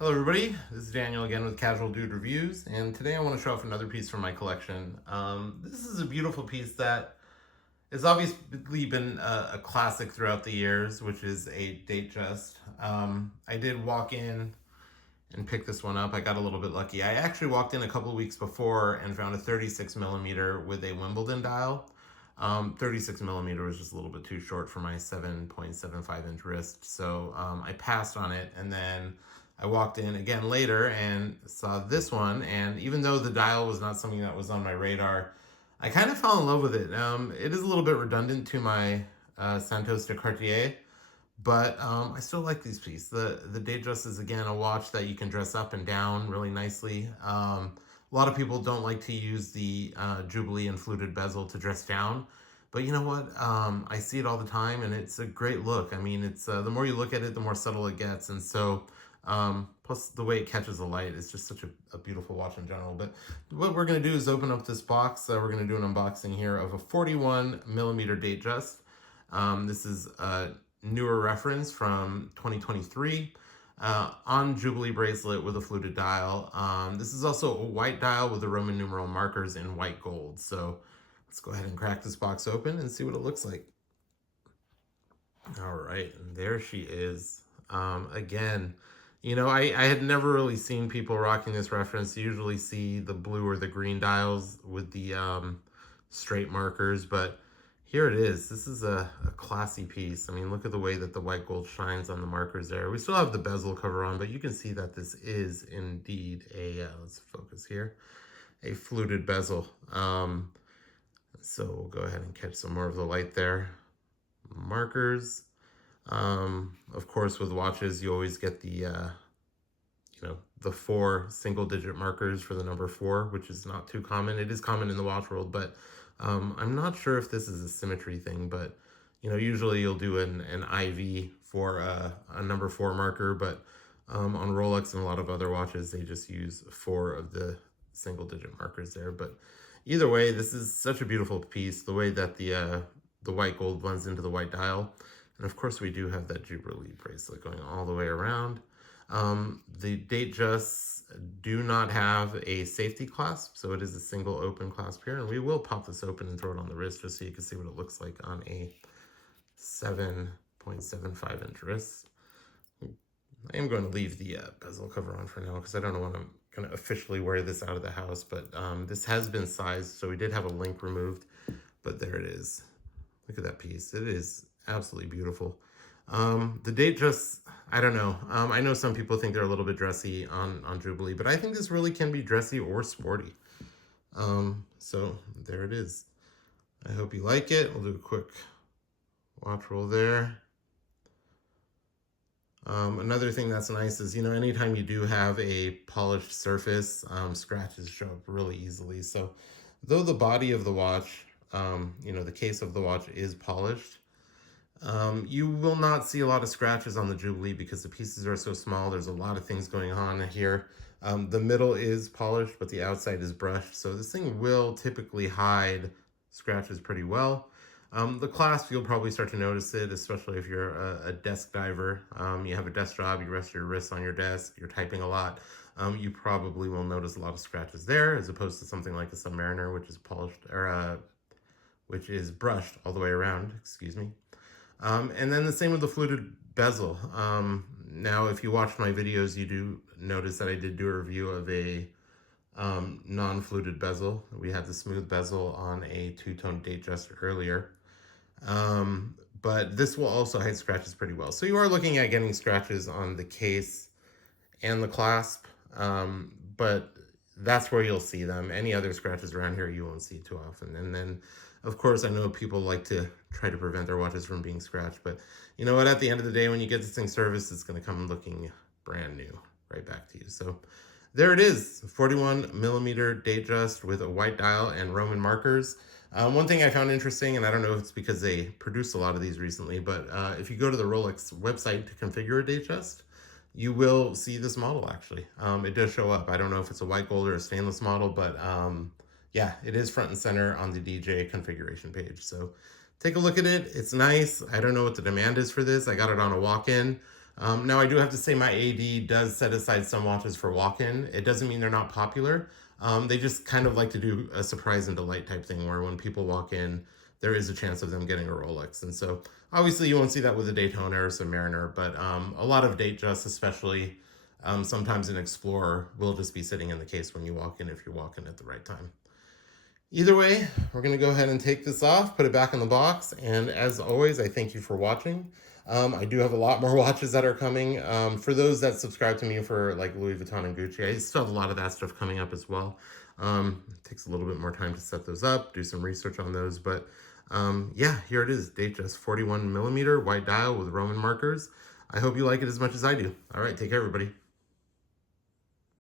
Hello everybody, this is Daniel again with Casual Dude Reviews, and today I want to show off another piece from my collection. This is a beautiful piece that has obviously been a classic throughout the years, which is a Datejust. I did walk in and pick this one up. I got a little bit lucky. I actually walked in a couple of weeks before and found a 36 millimeter with a Wimbledon dial. 36 millimeter was just a little bit too short for my 7.75 inch wrist, so I passed on it, and then I walked in again later and saw this one, and even though the dial was not something that was on my radar, I kind of fell in love with it. It is a little bit redundant to my Santos de Cartier, but I still like these pieces. The Datejust is again a watch that you can dress up and down really nicely. A lot of people don't like to use the Jubilee and fluted bezel to dress down, but you know what? I see it all the time, and it's a great look. I mean, it's the more you look at it, the more subtle it gets, and so plus the way it catches the light is just such a beautiful watch in general. But what we're going to do is open up this box. We're going to do an unboxing here of a 41 millimeter Datejust. This is a newer reference from 2023. On Jubilee bracelet with a fluted dial. This is also a white dial with the Roman numeral markers in white gold. So let's go ahead and crack this box open and see what it looks like. All right, and there she is. Again, you know, I had never really seen people rocking this reference. You usually see the blue or the green dials with the straight markers, but here it is. This is a classy piece. I mean, look at the way that the white gold shines on the markers there. We still have the bezel cover on, but you can see that this is indeed a, let's focus here, a fluted bezel. So we'll go ahead and catch some more of the light there. Markers. Of course, with watches, you always get the, the 4 single-digit markers for the number 4, which is not too common. It is common in the watch world, but I'm not sure if this is a symmetry thing. But usually you'll do an IV for a number 4 marker, but on Rolex and a lot of other watches, they just use 4 of the single-digit markers there. But either way, this is such a beautiful piece. The way that the white gold blends into the white dial. And of course, we do have that Jubilee bracelet going all the way around. The Datejusts do not have a safety clasp, so it is a single open clasp here. And we will pop this open and throw it on the wrist just so you can see what it looks like on a 7.75-inch wrist. I am going to leave the bezel cover on for now because I don't know when I'm going to officially wear this out of the house, but this has been sized, so we did have a link removed, but there it is. Look at that piece. It is absolutely beautiful. The Datejust, I don't know. I know some people think they're a little bit dressy on Jubilee, but I think this really can be dressy or sporty. So there it is. I hope you like it. We'll do a quick watch roll there. Another thing that's nice is, anytime you do have a polished surface, scratches show up really easily. So though the body of the watch, the case of the watch is polished, you will not see a lot of scratches on the Jubilee because the pieces are so small. There's a lot of things going on here. The middle is polished, but the outside is brushed. So this thing will typically hide scratches pretty well. The clasp, you'll probably start to notice it, especially if you're a desk diver. You have a desk job, you rest your wrists on your desk, you're typing a lot. You probably will notice a lot of scratches there, as opposed to something like a Submariner, which is polished, or which is brushed all the way around, excuse me. And then the same with the fluted bezel. Now, if you watched my videos, you do notice that I did do a review of a non-fluted bezel. We had the smooth bezel on a two-tone Datejust earlier. But this will also hide scratches pretty well. So you are looking at getting scratches on the case and the clasp, but that's where you'll see them. Any other scratches around here you won't see too often. And then, of course, I know people like to try to prevent their watches from being scratched, but you know what? At the end of the day, when you get this thing serviced, it's going to come looking brand new right back to you. So there it is, 41 millimeter Datejust with a white dial and Roman markers. One thing I found interesting, and I don't know if it's because they produced a lot of these recently, but if you go to the Rolex website to configure a Datejust, you will see this model actually. It does show up. I don't know if it's a white gold or a stainless model, but yeah, it is front and center on the DJ configuration page. So take a look at it. It's nice. I don't know what the demand is for this. I got it on a walk-in. Now, I do have to say my AD does set aside some watches for walk-in. It doesn't mean they're not popular. They just kind of like to do a surprise and delight type thing where when people walk in, there is a chance of them getting a Rolex. And so obviously you won't see that with a Daytona or a Submariner, but a lot of Datejust, especially sometimes an Explorer, will just be sitting in the case when you walk in if you're walking at the right time. Either way, we're going to go ahead and take this off, put it back in the box, and as always, I thank you for watching. I do have a lot more watches that are coming. For those that subscribe to me for like Louis Vuitton and Gucci, I still have a lot of that stuff coming up as well. It takes a little bit more time to set those up, do some research on those, but yeah, here it is, Datejust 41mm white dial with Roman markers. I hope you like it as much as I do. All right, take care, everybody.